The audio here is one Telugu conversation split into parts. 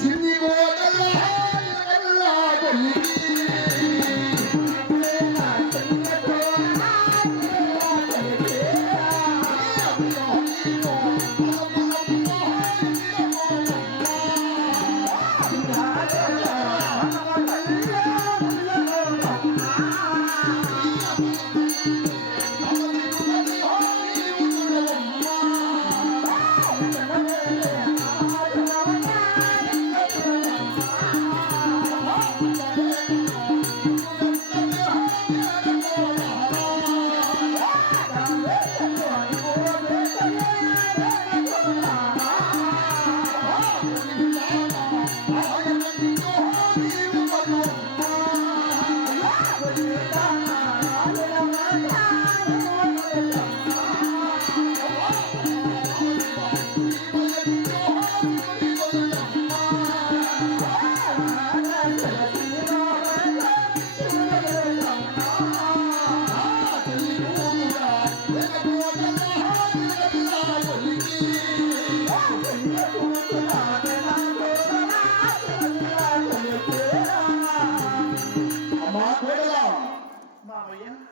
చిన్ని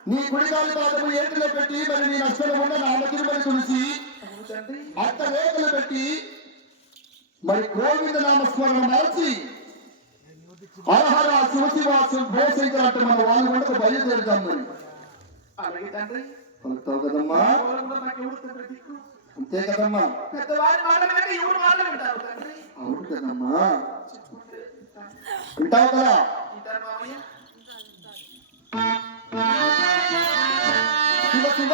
నీ కుడికాలి పాదము ఏటిలో పెట్టి మరి నీ నష్టం ఉన్న నామ తిరుమల తులసి అత్త రేఖలు పెట్టి మరి గోవింద నామస్మరణ మార్చి హరహర శివశివాసం భోశంకర్ అంటే మన వాళ్ళు కూడా బయలుదేరుతాం మరి పలుకుతావు కదమ్మా అంతే కదమ్మా అవును కదమ్మా వింటావు కదా శివ శివ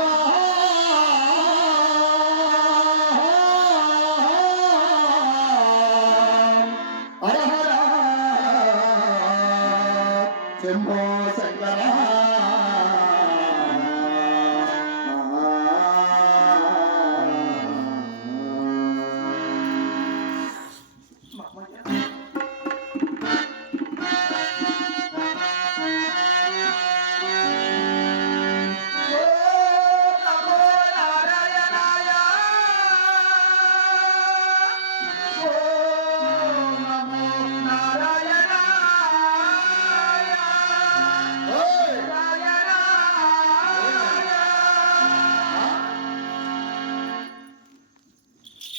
హర హర శంభో శంకర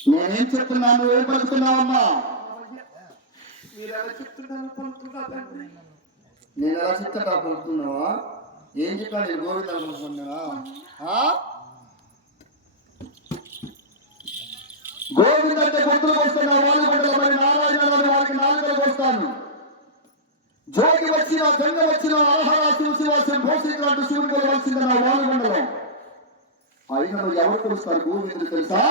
నేనేం చెప్తున్నాను ఏం పలుకుతున్నావమ్మా నేను ఎలా చెప్తా పలుకుతున్నావా ఏం చెప్పా నేను గోవింద అనుకుంటున్నానా గోవింద అంటే గొంతులు వస్తున్నా వాళ్ళు గంటల మరి నారాయణ వారికి నాలుగలకు వస్తాను జోగి వచ్చిన గంగ వచ్చిన ఆహార శివశివాసం భోషికులు అంటూ శివుని కొలవలసింది నా వాళ్ళు గంటలో అయినా ఎవరు కొలుస్తారు గోవిందుడు తెలుసా